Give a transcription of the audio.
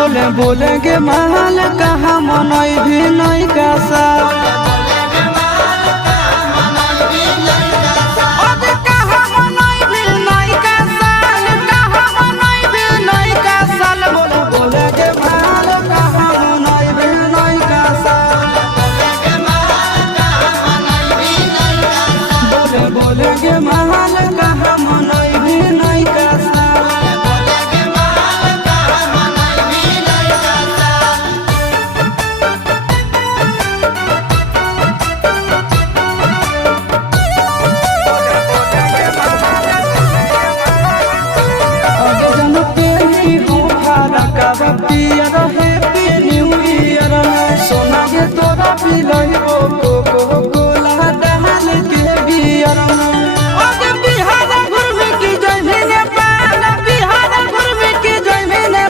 बोले बोले के महल कहाँ मनई भी नहीं का साल बोले के महल कहाँ मनई भी नहीं का साल